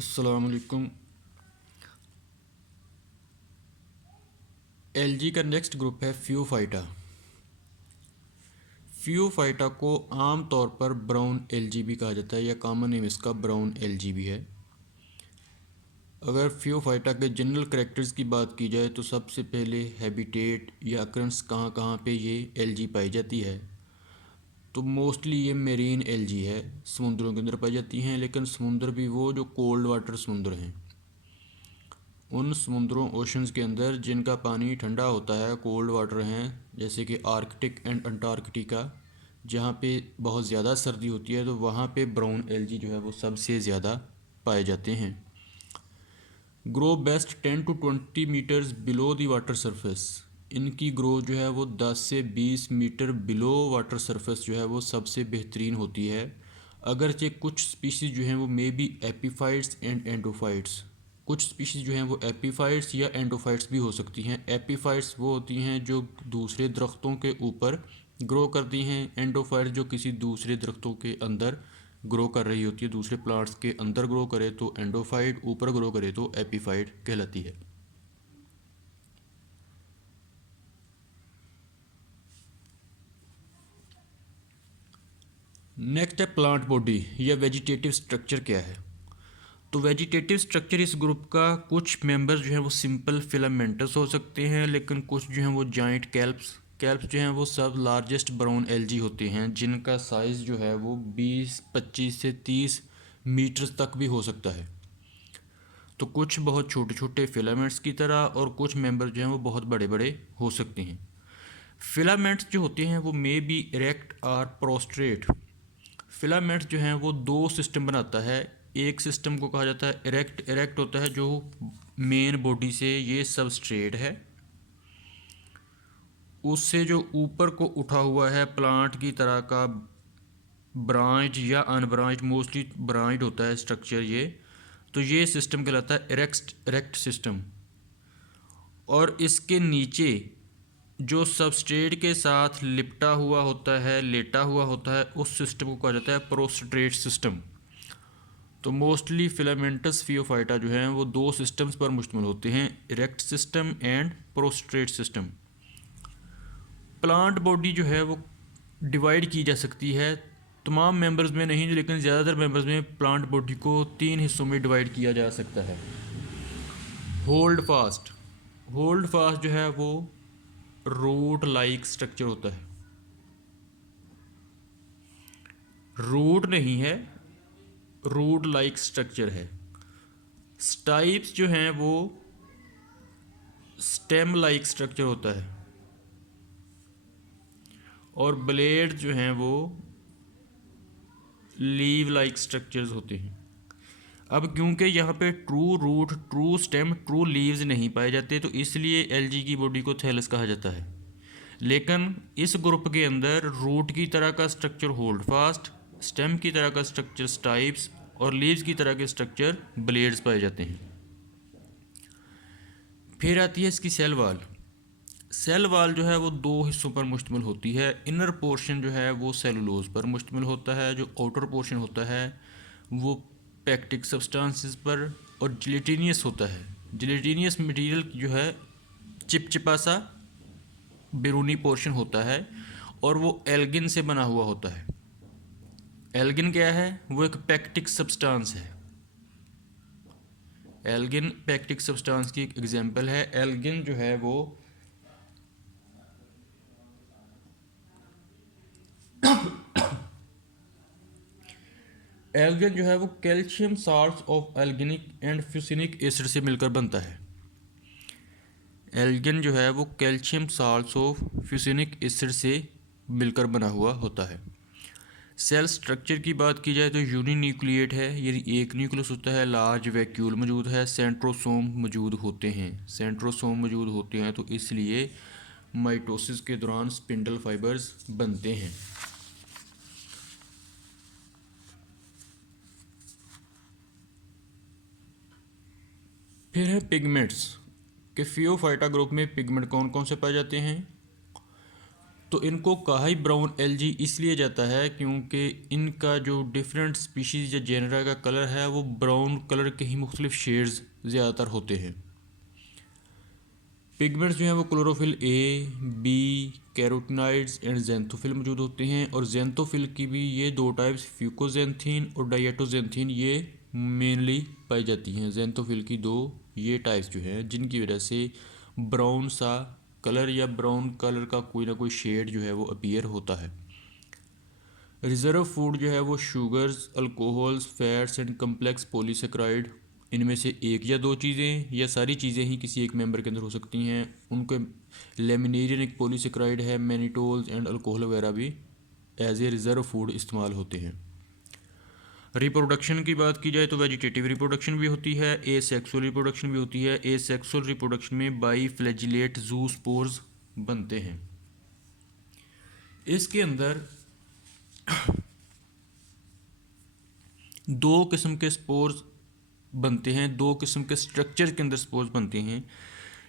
अस्सलाम वालेकुम। एलजी का नेक्स्ट ग्रुप है फ्यूफाइटा। फ्यूफाइटा को आम तौर पर ब्राउन एलजी भी कहा जाता है या कॉमन नेम इसका ब्राउन एलजी भी है। अगर फ्यूफाइटा के जनरल करैक्टर्स की बात की जाए तो सबसे पहले हैबिटेट या अक्रंस कहाँ कहाँ पे ये एलजी पाई जाती है, तो मोस्टली ये मेरीन एलजी है, समुद्रों के अंदर पाई जाती हैं। लेकिन समुद्र भी वो जो कोल्ड वाटर समुद्र हैं, उन समुद्रों ओशंस के अंदर जिनका पानी ठंडा होता है, कोल्ड वाटर हैं, जैसे कि आर्कटिक एंड अंटार्कटिका, जहाँ पे बहुत ज़्यादा सर्दी होती है, तो वहाँ पे ब्राउन एल्गी जो है वो सबसे ज़्यादा पाए जाते हैं। Grow best 10 to 20 meters below the water surface. इनकी ग्रो जो है वो 10 से 20 मीटर बिलो वाटर सरफेस जो है वो सबसे बेहतरीन होती है। अगरचे कुछ स्पीशीज़ जो हैं वो मे बी एपीफाइट्स एंड एंडोफाइट्स, कुछ स्पीशीज़ जो हैं वो एपीफाइट्स या एंडोफाइट्स भी हो सकती हैं। एपीफाइट्स वो होती हैं जो दूसरे दरख्तों के ऊपर ग्रो करती हैं, एंडोफाइट्स जो किसी दूसरे दरख्तों के अंदर ग्रो कर रही होती है। दूसरे प्लांट्स के अंदर ग्रो करे तो एंडोफाइट, ऊपर ग्रो करे तो एपीफाइट कहलाती है। नेक्स्ट है प्लांट बॉडी या वेजिटेटिव स्ट्रक्चर क्या है। तो वेजिटेटिव स्ट्रक्चर इस ग्रुप का कुछ मेंबर्स जो हैं वो सिंपल फिलामेंटस हो सकते हैं, लेकिन कुछ जो हैं वो जॉइंट कैल्प्स जो हैं वो सब लार्जेस्ट ब्राउन एल्गी होते हैं, जिनका साइज़ जो है वो 20-25 से 30 मीटर्स तक भी हो सकता है। तो कुछ बहुत छोटे छोटे फिलामेंट्स की तरह और कुछ मेंबर जो हैं वो बहुत बड़े बड़े हो सकते हैं। फिलामेंट्स जो होते हैं वो मे बी इरेक्ट और प्रोस्ट्रेट। फिलामेंट्स जो हैं वो दो सिस्टम बनाता है। एक सिस्टम को कहा जाता है इरेक्ट। इरेक्ट होता है जो मेन बॉडी से ये सबस्ट्रेट है, उससे जो ऊपर को उठा हुआ है प्लांट की तरह का ब्रांच या अनब्रांच, मोस्टली ब्रांच होता है स्ट्रक्चर ये, तो ये सिस्टम कहलाता है इरेक्ट सिस्टम। और इसके नीचे जो सबस्ट्रेट के साथ लिपटा हुआ होता है, लेटा हुआ होता है, उस सिस्टम को कहा जाता है प्रोस्ट्रेट सिस्टम। तो मोस्टली फिलामेंटस फियोफाइटा जो हैं वो दो सिस्टम्स पर मुश्तमिल होते हैं, erect system and prostate system. Plant body जो है वो डिवाइड की जा सकती है, तमाम मेंबर्स में नहीं लेकिन ज़्यादातर मेंबर्स में प्लांट बॉडी को 3 हिस्सों में डिवाइड किया जा सकता है। Hold fast. होल्ड फास्ट जो है वो रूट लाइक स्ट्रक्चर होता है, रूट नहीं है, रूट लाइक स्ट्रक्चर है। स्टाइप्स जो हैं वो स्टेम लाइक स्ट्रक्चर होता है, और ब्लेड जो हैं वो लीव लाइक स्ट्रक्चर्स होते हैं। अब क्योंकि यहाँ पे true root, true stem, true leaves नहीं पाए जाते, तो इसलिए एलजी की बॉडी को थैलस कहा जाता है। लेकिन इस ग्रुप के अंदर रूट की तरह का स्ट्रक्चर होल्ड फास्ट, स्टेम की तरह का स्ट्रक्चर स्टाइप्स और लीव्स की तरह के स्ट्रक्चर ब्लेड्स पाए जाते हैं। फिर आती है इसकी सेल वाल। सेल वाल जो है वो दो हिस्सों पर मुश्तमिल होती है। इनर पोर्शन जो है वो सेलुलोज पर मुश्तमिल होता है, जो आउटर पोर्शन होता है वो पैक्टिक सब्सटेंसेस पर, और जिलेटिनियस होता है। जिलेटिनियस मटेरियल जो है चिपचिपा सा बैरूनी पोर्शन होता है, और वो एल्गिन से बना हुआ होता है। एल्गिन क्या है? वो एक पैक्टिक सब्सटेंस है। एल्गिन पैक्टिक सब्सटेंस की एक एग्जांपल है। एल्गिन जो है वो एल्गिन जो है वो calcium salts of alginic and fucinic acid से मिलकर बनता है। एल्गिन जो है वो calcium salts of fucinic acid से मिलकर बना हुआ होता है। सेल स्ट्रक्चर की बात की जाए तो यूनिन्यूक्लिएट है, यदि एक न्यूक्लियस होता है, लार्ज वैक्यूल मौजूद है, सेंट्रोसोम मौजूद होते हैं। सेंट्रोसोम मौजूद होते हैं तो इसलिए माइटोसिस के दौरान स्पिंडल फाइबर्स बनते हैं। फिर है पिगमेंट्स, कि फियोफाइटा ग्रुप में पिगमेंट कौन कौन से पाए जाते हैं। तो इनको कहा ही ब्राउन एल्गी इसलिए जाता है क्योंकि इनका जो डिफरेंट स्पीशीज़ या जेनरा का कलर है वो ब्राउन कलर के ही मुख्तलिफ शेड्स ज़्यादातर होते हैं। पिगमेंट्स जो हैं वो chlorophyll A, B, carotenoids and xanthophyll मौजूद होते हैं। और ज़ैंथोफिल की भी ये दो टाइप्स फ्यूकोजेंथीन और डायटोजेंथीन ये मेनली पाई जाती हैं। ज़ैंथोफिल की दो ये टाइप्स जो हैं जिनकी वजह से ब्राउन सा कलर या ब्राउन कलर का कोई ना कोई शेड जो है वो अपीयर होता है। रिज़र्व फूड जो है वो sugars, alcohols, fats and complex polysaccharide, इनमें से एक या दो चीज़ें या सारी चीज़ें ही किसी एक मेंबर के अंदर हो सकती हैं। उनके लेमिनेरियन एक पॉलीसेक्राइड है, मैनिटोल्स एंड अल्कोहल वगैरह भी एज ए रिज़र्व फूड इस्तेमाल होते हैं। रिप्रोडक्शन की बात की जाए तो वेजिटेटिव रिप्रोडक्शन भी होती है, ए सेक्सुअल रिप्रोडक्शन भी होती है। ए सेक्सुअल रिप्रोडक्शन में बाई फ्लैजिलेट जूस्पोर्स बनते हैं। इसके अंदर दो किस्म के स्पोर्स बनते हैं, दो किस्म के स्ट्रक्चर के अंदर स्पोर्स बनते हैं,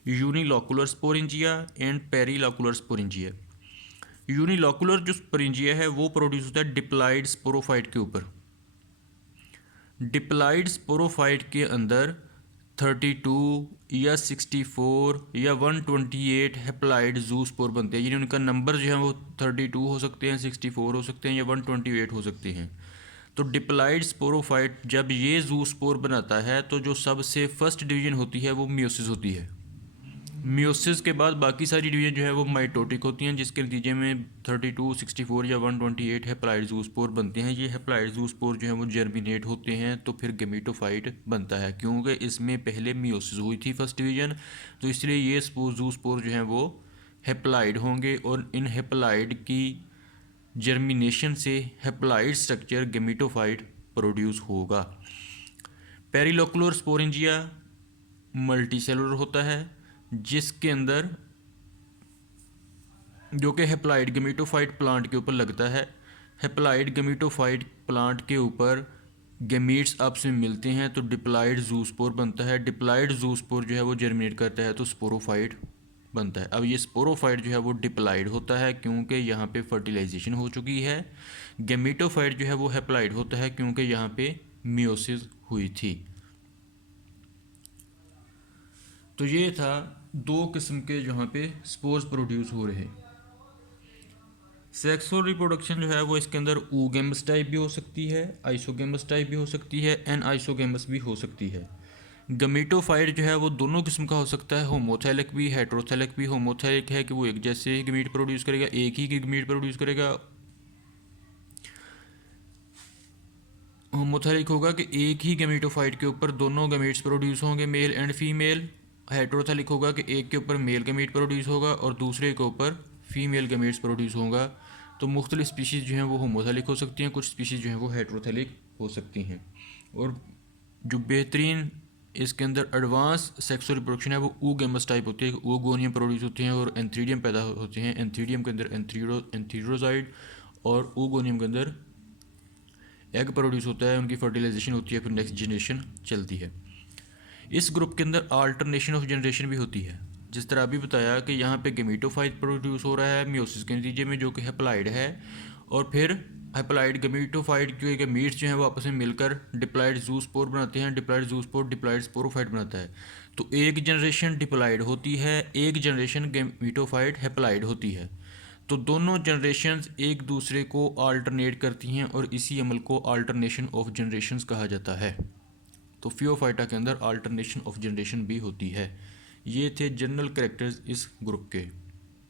unilocular sporangia and plurilocular sporangia. Unilocular जो स्पोरेंजिया है वो प्रोड्यूस होता है डिप्लॉइड स्पोरोफाइट के ऊपर। डिप्लॉइड स्पोरोफाइट के अंदर 32 या 64 या 128 हेप्लॉइड जूस्पोर बनते हैं। यानी उनका नंबर जो है वो 32 हो सकते हैं, 64 हो सकते हैं या 128 हो सकते हैं। तो डिप्लॉइड स्पोरोफाइट जब ये जूस्पोर बनाता है तो जो सबसे फर्स्ट डिवीजन होती है वो मियोसिस होती है। मियोसिस के बाद बाकी सारी डिवीजन जो है वो माइटोटिक होती हैं, जिसके नतीजे में 32, 64 या 128 हेप्लॉइड जूस्पोर बनते हैं। ये हेप्लॉइड जूस्पोर जो है वो जर्मिनेट होते हैं तो फिर गेमेटोफाइट बनता है। क्योंकि इसमें पहले मियोसिस हुई थी फर्स्ट डिवीजन, तो इसलिए ये जूस्पोर जो हैं वो हेप्लॉइड होंगे और इन हेप्लॉइड की जर्मिनेशन से हेप्लॉइड स्ट्रक्चर गेमेटोफाइट प्रोड्यूस होगा। पेरीलोकुलर स्पोरेंजिया मल्टीसेलुलर होता है, जिसके अंदर जो कि हेप्लॉइड गेमेटोफाइट प्लांट के ऊपर लगता है। हेप्लॉइड गेमेटोफाइट प्लांट के ऊपर गेमीट्स आपस में मिलते हैं तो डिप्लॉइड जूस्पोर बनता है। डिप्लॉइड जूस्पोर जो है वो जर्मिनेट करता है तो स्पोरोफाइट बनता है। अब ये स्पोरोफाइट जो है वो डिप्लॉइड होता है क्योंकि यहाँ पे फर्टिलाइजेशन हो चुकी है। गेमेटोफाइट जो है वो हेप्लॉइड होता है क्योंकि यहाँ पे मियोसिस हुई थी। तो ये था दो किस्म के जहाँ पे स्पोर्स प्रोड्यूस हो रहे। सेक्सुअल रिप्रोडक्शन जो है वो इसके अंदर oogamous टाइप भी हो सकती है, आइसोगेमस टाइप भी हो सकती है, एन आइसोगेमस भी हो सकती है। गमीटोफाइट जो है वो दोनों किस्म का हो सकता है, होमोथैलिक भी हेट्रोथैलिक भी। होमोथैलिक है कि वो एक जैसे ही गमीट प्रोड्यूस करेगा, एक ही गमीट प्रोड्यूस करेगा। होमोथैलिक होगा कि एक ही गमीटोफाइट के ऊपर दोनों गमीट्स प्रोड्यूस होंगे, मेल एंड फीमेल। हेट्रोथैलिक होगा कि एक के ऊपर मेल गमीट प्रोड्यूस होगा और दूसरे के ऊपर फीमेल गमीट्स प्रोड्यूस होगा। तो मुख्तलिफ स्पीशीज़ जो हैं वो होमोथैलिक हो सकती हैं, कुछ स्पीशीज़ जो हैं वो हेट्रोथैलिक हो सकती हैं। और जो बेहतरीन इसके अंदर एडवांस सेक्सुअल रिप्रोडक्शन है वो oogamous टाइप होती है। oogonia प्रोड्यूस होते हैं और एंथ्रीडियम पैदा होते हैं। एंथ्रीडियम के अंदर एंथ्रीडोजाइड और oogoनियम के अंदर एग प्रोड्यूस होता है, उनकी फर्टिलाइजेशन होती है, फिर नेक्स्ट जनरेशन चलती है। इस ग्रुप के अंदर अल्टरनेशन ऑफ जनरेशन भी होती है। जिस तरह अभी बताया कि यहाँ पे गेमेटोफाइट प्रोड्यूस हो रहा है मियोसिस के नतीजे में, जो कि हेप्लॉइड है, और फिर हेप्लॉइड गेमेटोफाइट के गेमीट्स जो हैं वो आपस में मिलकर डिप्लॉइड जूस्पोर बनाते हैं। डिप्लॉइड जूस्पोर डिप्लॉइड स्पोरोफाइट बनाता है। तो एक जनरेशन डिप्लॉइड होती है, एक जनरेशन गेमेटोफाइट हेप्लॉइड होती है। तो दोनों जनरेशन्स एक दूसरे को अल्टरनेट करती हैं और इसी अमल को अल्टरनेशन ऑफ जनरेशन्स कहा जाता है। तो फियोफाइटा के अंदर अल्टरनेशन ऑफ जनरेशन भी होती है। ये थे जनरल कैरेक्टर्स इस ग्रुप के।